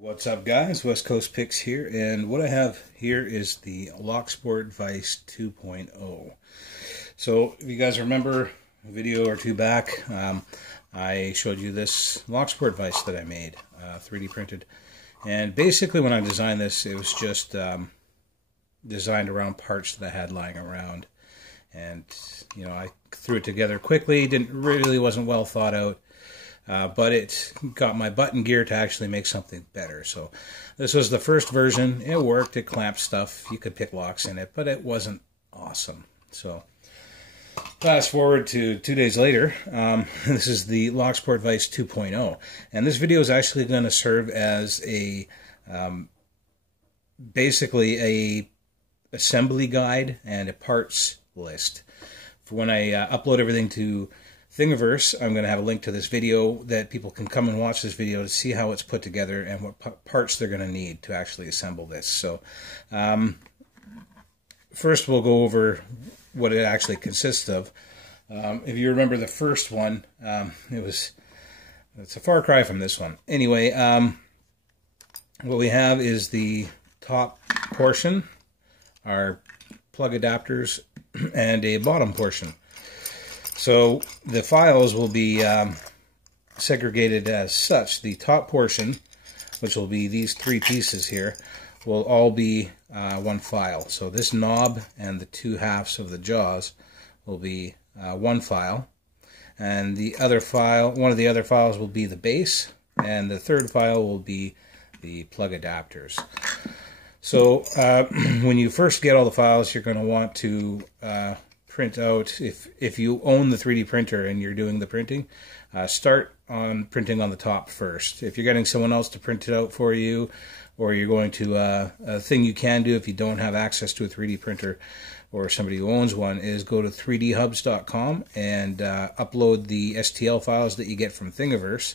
What's up, guys? West Coast Picks here, and what I have here is the Locksport Vise 2.0. So if you guys remember a video or two back, I showed you this Locksport Vise that I made, 3D printed. And basically when I designed this, it was just designed around parts that I had lying around. And, you know, I threw it together quickly, wasn't well thought out. But it got my button gear to actually make something better. So this was the first version. It worked. It clamped stuff. You could pick locks in it, but it wasn't awesome. So fast forward to 2 days later. This is the Locksport Vise 2.0. And this video is actually going to serve as a basically a assembly guide and a parts list. For when I upload everything to Thingiverse, I'm going to have a link to this video that people can come and watch this video to see how it's put together and what parts they're going to need to actually assemble this. So first we'll go over what it actually consists of. If you remember the first one, it's a far cry from this one. Anyway, what we have is the top portion, our plug adapters, and a bottom portion. So the files will be segregated as such. The top portion, which will be these three pieces here, will all be one file. So this knob and the two halves of the jaws will be one file. And the other file, one of the other files will be the base, and the third file will be the plug adapters. So when you first get all the files, you're going to want to print out, if you own the 3D printer and you're doing the printing, start on printing on the top first. If you're getting someone else to print it out for you, or you're going to a thing you can do if you don't have access to a 3D printer, or somebody who owns one, is go to 3dhubs.com and upload the STL files that you get from Thingiverse.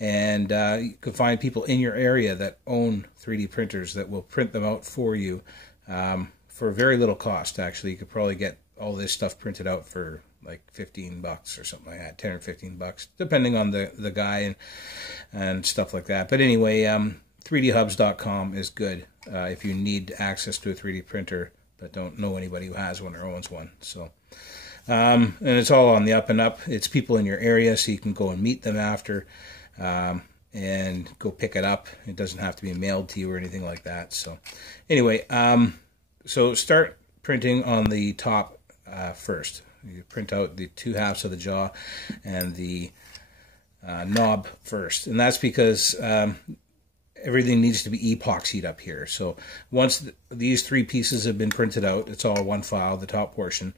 And you can find people in your area that own 3D printers that will print them out for you for very little cost. Actually, you could probably get all this stuff printed out for like 15 bucks or something like that, 10 or 15 bucks, depending on the guy and stuff like that. But anyway, 3dhubs.com is good if you need access to a 3D printer but don't know anybody who has one or owns one. So, and it's all on the up and up. It's people in your area, so you can go and meet them after and go pick it up. It doesn't have to be mailed to you or anything like that. So anyway, so start printing on the top first. You print out the two halves of the jaw and the knob first, and that's because everything needs to be epoxied up here. So once these three pieces have been printed out, it's all one file, the top portion.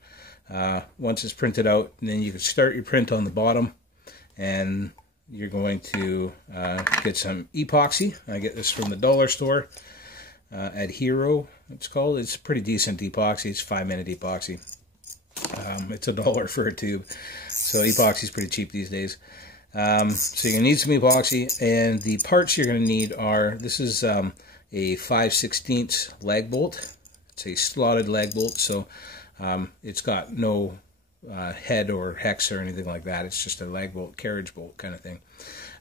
Once it's printed out, then you can start your print on the bottom, and you're going to get some epoxy. I get this from the dollar store at Hero, it's called. It's pretty decent epoxy. It's 5-minute epoxy. It's $1 for a tube, so epoxy is pretty cheap these days. So you're going to need some epoxy, and the parts you're going to need are, this is a 5/16 lag bolt. It's a slotted lag bolt, so it's got no head or hex or anything like that. It's just a lag bolt, carriage bolt kind of thing.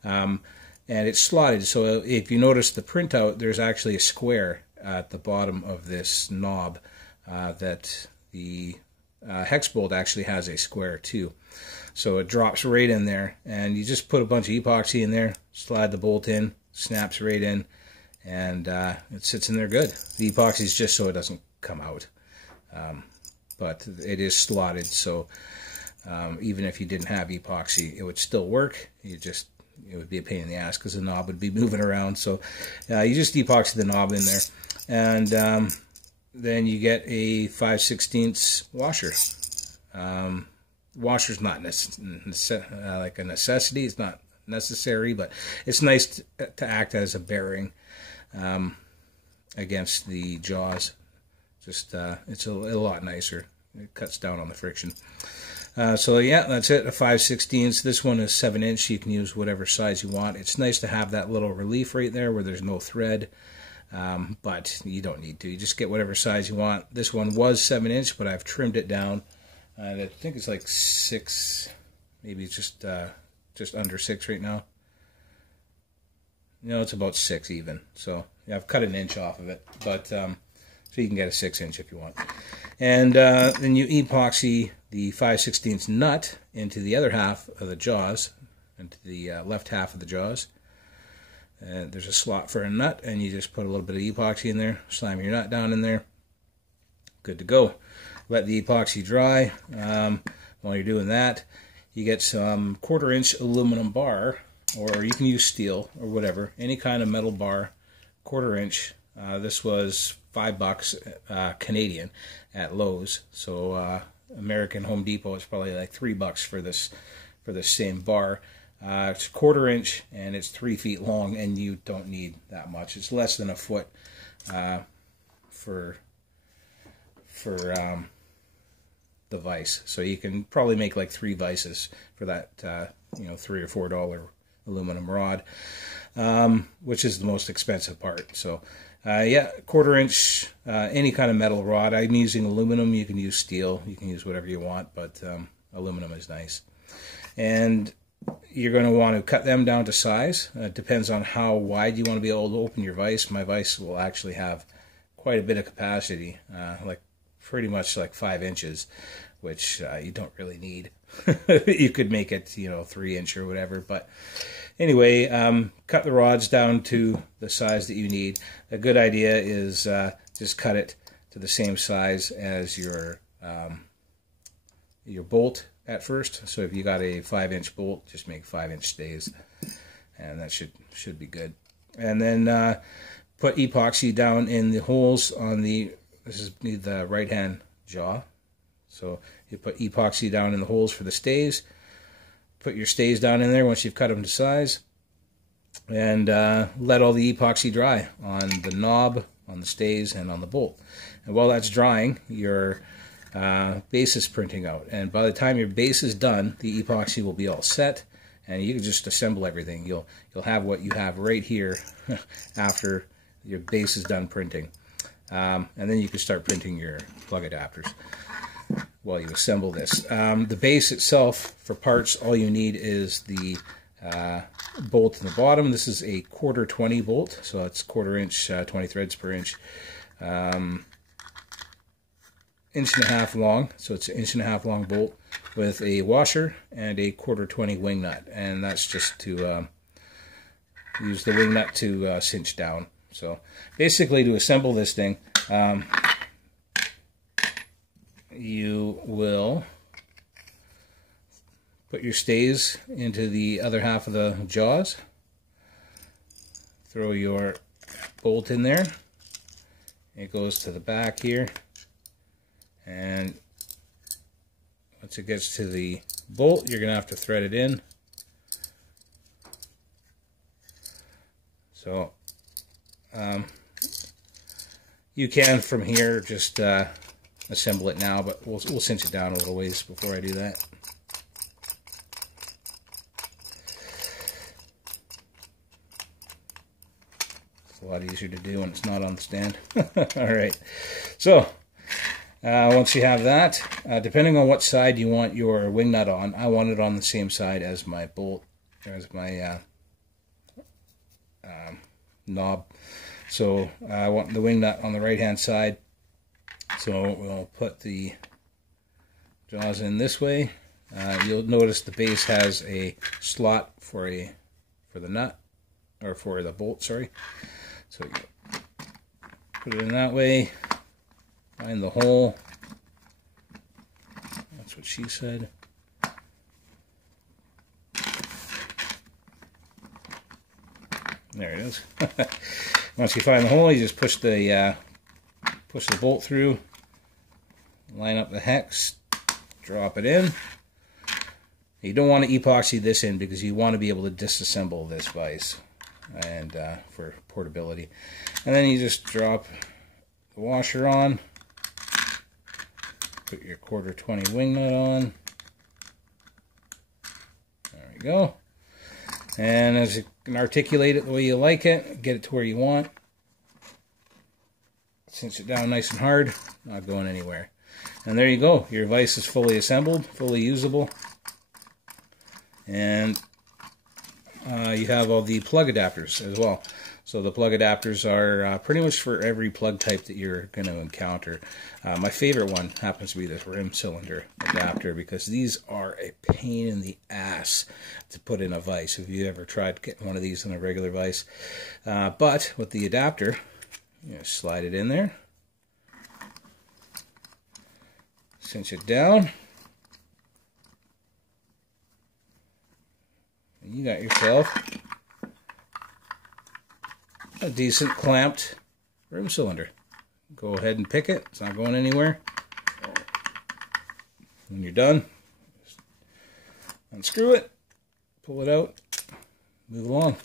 And it's slotted, so if you notice the printout, there's actually a square at the bottom of this knob that the hex bolt actually has a square too. So it drops right in there, and you just put a bunch of epoxy in there, slide the bolt in, snaps right in, and it sits in there good. The epoxy is just so it doesn't come out, but it is slotted, so even if you didn't have epoxy, it would still work. It would be a pain in the ass because the knob would be moving around. So you just epoxy the knob in there, and then you get a 5/16 washer. Washer's not like a necessity. It's not necessary, but it's nice to act as a bearing against the jaws. Just it's a lot nicer. It cuts down on the friction. So yeah, that's it, a 5/16. This one is 7-inch. You can use whatever size you want. It's nice to have that little relief right there where there's no thread. But you don't need to. You just get whatever size you want. This one was 7-inch, but I've trimmed it down. And I think it's like 6, maybe just under 6 right now. No, it's about 6 even. So yeah, I've cut an inch off of it, but so you can get a 6-inch if you want. And then you epoxy the 5/16 nut into the other half of the jaws, into the left half of the jaws. And there's a slot for a nut, and you just put a little bit of epoxy in there, slam your nut down in there. Good to go. Let the epoxy dry. While you're doing that, you get some 1/4-inch aluminum bar, or you can use steel or whatever, any kind of metal bar, 1/4-inch. This was $5 Canadian at Lowe's. So American Home Depot is probably like $3 for this same bar. It's 1/4-inch and it's 3 feet long, and you don't need that much. It's less than a foot for the vise. So you can probably make like 3 vises for that $3 or $4 aluminum rod, which is the most expensive part. So yeah, 1/4-inch, any kind of metal rod. I'm using aluminum. You can use steel. You can use whatever you want, but aluminum is nice. And you're going to want to cut them down to size. It depends on how wide you want to be able to open your vise. My vise will actually have quite a bit of capacity, like pretty much like 5 inches, which you don't really need. You could make it, 3-inch or whatever. But anyway, cut the rods down to the size that you need. A good idea is just cut it to the same size as your bolt at first. So if you got a 5-inch bolt, just make 5-inch stays, and that should be good. And then put epoxy down in the holes on this is the right hand jaw. So you put epoxy down in the holes for the stays. Put your stays down in there once you've cut them to size, and let all the epoxy dry on the knob, on the stays, and on the bolt. And while that's drying, your base is printing out, and by the time your base is done, the epoxy will be all set, and you can just assemble everything. You'll have what you have right here after your base is done printing, and then you can start printing your plug adapters while you assemble this. The base itself, for parts, all you need is the bolt in the bottom. This is a 1/4-20 bolt, so it's 1/4-inch, 20 threads per inch. 1.5 inch long, so it's an 1.5 inch long bolt with a washer and a 1/4-20 wing nut, and that's just to use the wing nut to cinch down. So basically, to assemble this thing, you will put your stays into the other half of the jaws, throw your bolt in there, it goes to the back here, and once it gets to the bolt, you're going to have to thread it in. So you can from here just assemble it now, but we'll cinch it down a little ways before I do that. It's a lot easier to do when it's not on the stand. Alright, so once you have that, depending on what side you want your wing nut on, I want it on the same side as my bolt, as my knob. So I want the wing nut on the right hand side. So we'll put the jaws in this way. You'll notice the base has a slot for the nut, or for the bolt, sorry. So you put it in that way, find the hole. That's what she said. There it is. Once you find the hole, you just push the bolt through, line up the hex, drop it in. You don't want to epoxy this in because you want to be able to disassemble this vise, and for portability. And then you just drop the washer on, put your 1/4-20 wing nut on. There we go. And as you can articulate it the way you like it, get it to where you want. Cinch it down nice and hard, not going anywhere. And there you go. Your vise is fully assembled, fully usable. And you have all the plug adapters as well. So the plug adapters are pretty much for every plug type that you're going to encounter. My favorite one happens to be this rim cylinder adapter, because these are a pain in the ass to put in a vise. If you ever tried getting one of these in a regular vise. But with the adapter, you know, slide it in there, cinch it down, and you got yourself a decent clamped rim cylinder. Go ahead and pick it. It's not going anywhere. When you're done, just unscrew it, pull it out, move along.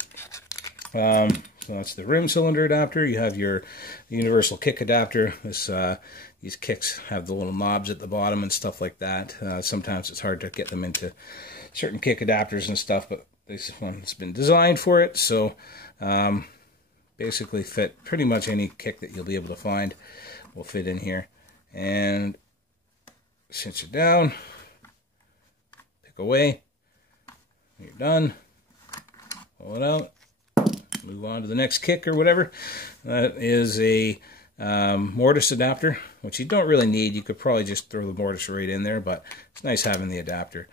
So that's the rim cylinder adapter. You have your universal kick adapter. These kicks have the little knobs at the bottom and stuff like that. Sometimes it's hard to get them into certain kick adapters and stuff, but this one's been designed for it. So basically fit pretty much any kick that you'll be able to find will fit in here. And cinch it down, pick away. When you're done, pull it out, move on to the next kick or whatever. That is a Mortise adapter, which you don't really need. You could probably just throw the mortise right in there, but it's nice having the adapter.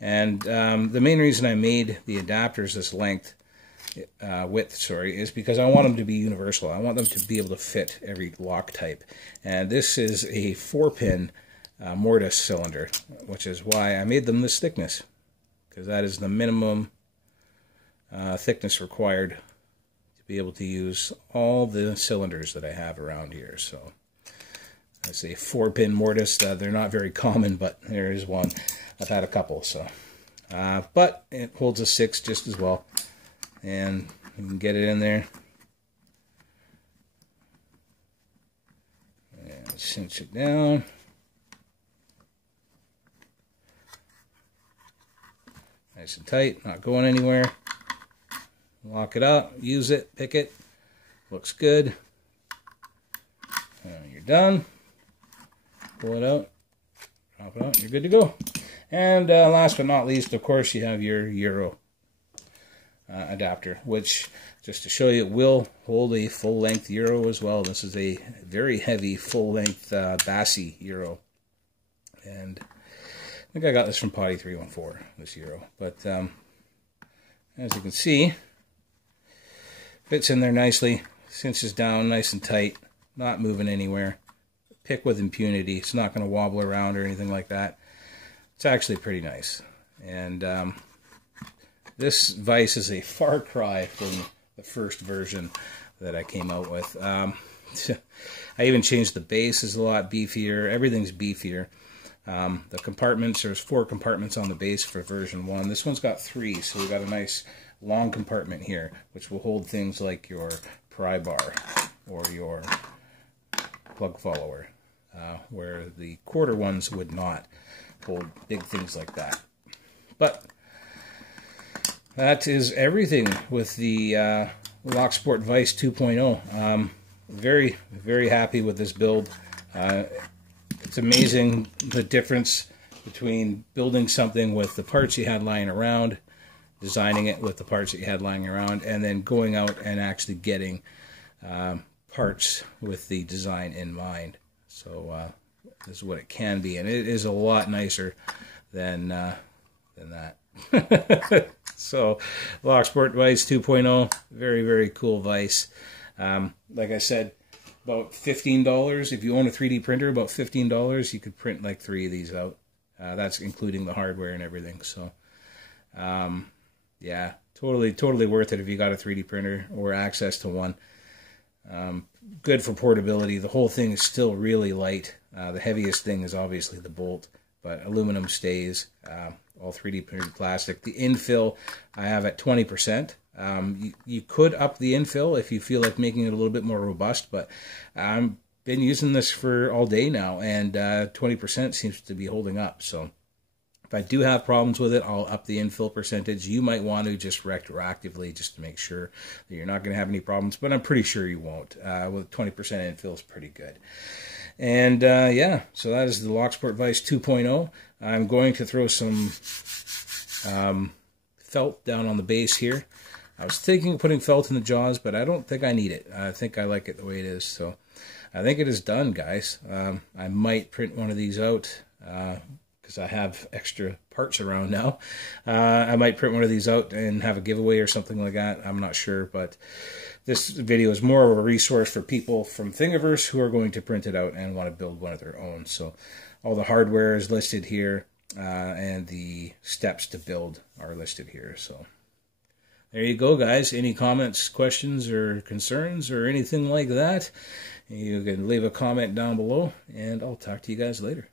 And the main reason I made the adapters this width, is because I want them to be universal. I want them to be able to fit every lock type. And this is a 4-pin mortise cylinder, which is why I made them this thickness, because that is the minimum thickness required to be able to use all the cylinders that I have around here. So that's a 4-pin mortise. They're not very common, but there is one. I've had a couple, so but it holds a 6 just as well. And you can get it in there and cinch it down. Nice and tight, not going anywhere. Lock it up, use it, pick it. Looks good. And you're done. Pull it out, drop it out, and you're good to go. And last but not least, of course, you have your Euro adapter, which, just to show you, it will hold a full-length Euro as well. This is a very heavy full-length Vise Euro, and I think I got this from Potty 314, this Euro. But as you can see, fits in there nicely, cinches down nice and tight, not moving anywhere. Pick with impunity. It's not going to wobble around or anything like that. It's actually pretty nice. And this vise is a far cry from the first version that I came out with. I even changed the base, is a lot beefier. Everything's beefier. The compartments, there's 4 compartments on the base for version 1. This one's got 3, so we've got a nice long compartment here, which will hold things like your pry bar or your plug follower, where the quarter ones would not hold big things like that. But that is everything with the Locksport Vise 2.0. Very, very happy with this build. It's amazing the difference between building something with the parts you had lying around, designing it with the parts that you had lying around, and then going out and actually getting parts with the design in mind. So this is what it can be, and it is a lot nicer than that. So, Locksport Vise 2.0, very, very cool vise. Like I said, about $15. If you own a 3D printer, about $15, you could print like 3 of these out. That's including the hardware and everything. So, yeah, totally worth it if you got a 3D printer or access to one. Good for portability. The whole thing is still really light. The heaviest thing is obviously the bolt, but aluminum stays. All 3D printed plastic. The infill I have at 20%. You could up the infill if you feel like making it a little bit more robust, but I've been using this for all day now, and 20% seems to be holding up. So if I do have problems with it, I'll up the infill percentage. You might want to just retroactively just to make sure that you're not going to have any problems, but I'm pretty sure you won't. With 20% infill is pretty good. And yeah, so that is the Locksport Vise 2.0. I'm going to throw some felt down on the base here. I was thinking of putting felt in the jaws, but I don't think I need it. I think I like it the way it is. So I think it is done, guys. I might print one of these out because I have extra parts around now. I might print one of these out and have a giveaway or something like that. I'm not sure, but this video is more of a resource for people from Thingiverse who are going to print it out and want to build one of their own. So all the hardware is listed here, and the steps to build are listed here. So there you go, guys. Any comments, questions, or concerns, or anything like that, you can leave a comment down below, and I'll talk to you guys later.